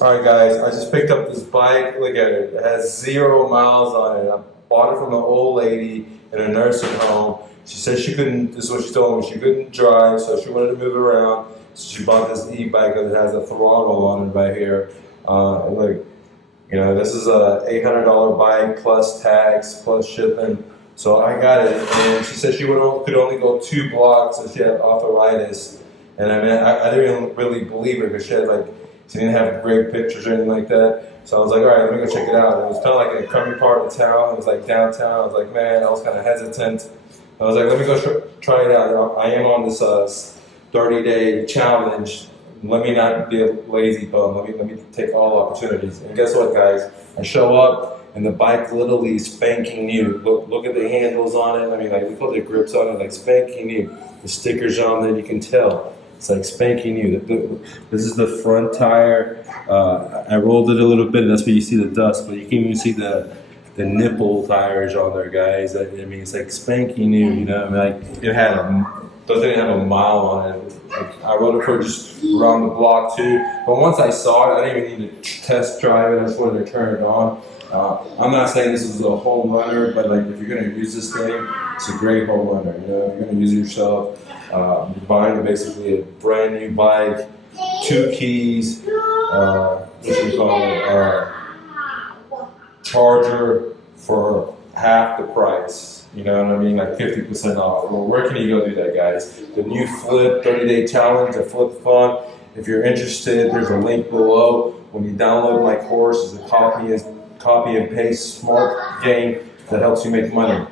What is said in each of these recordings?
Alright guys, I just picked up this bike. Look at it. It has 0 miles on it. I bought it from an old lady in a nursing home. She said she couldn't, this is what she told me, she couldn't drive, so she wanted to move around. So she bought this e-bike that has a throttle on it right here. Look, this is a $800 bike plus tax plus shipping. So I got it, and she said she could only go 2 blocks and she had arthritis. And I mean, I didn't really believe her because she didn't have great pictures or anything like that. So I was like, all right, let me go check it out. It was kind of like a crummy part of town. It was like downtown. I was like, man, I was kind of hesitant. I was like, let me go try it out. I am on this 30-day challenge. Let me not be a lazy bum. Let me take all opportunities. And guess what, guys? I show up and the bike literally is spanking new. Look at the handles on it. I mean, like, look at the grips on it, like spanking new. The stickers on there, you can tell. It's like spanking new. This is the front tire. I rolled it a little bit, and that's where you see the dust, but you can even see the nipple tires on there, guys. I mean, it's like spanking new, you know? I mean, like, doesn't have a mile on it. Like, I rode it for just around the block too. But once I saw it, I didn't even need to test drive it. I just wanted to turn it on. I'm not saying this is a home runner, but like if you're gonna use this thing, it's a great home runner. You know, if you're gonna use it yourself. You're buying basically a brand new bike, 2 keys, charger for half the price. You know what I mean? Like 50% off. Well, where can you go do that, guys? The new Flip 30-day challenge at Flip Fun. If you're interested, there's a link below. When you download my course, it's a copy and paste smart game that helps you make money.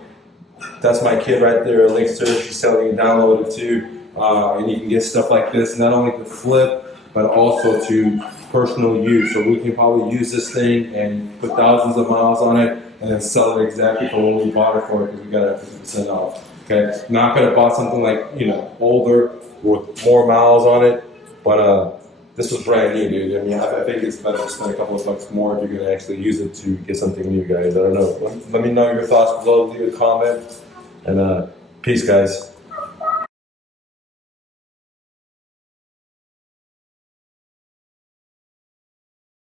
That's my kid right there, links to her. She's telling you to download it too. And you can get stuff like this, not only to flip, but also to personal use. So we can probably use this thing and put thousands of miles on it and then sell it exactly for what we bought it for because we got it 50% off. Okay, not gonna buy something like, older with more miles on it, but this was brand new, dude. I mean, I think it's better to spend a couple of bucks more if you're gonna actually use it to get something new, guys. I don't know. Let me know your thoughts below. Leave a comment, and peace, guys.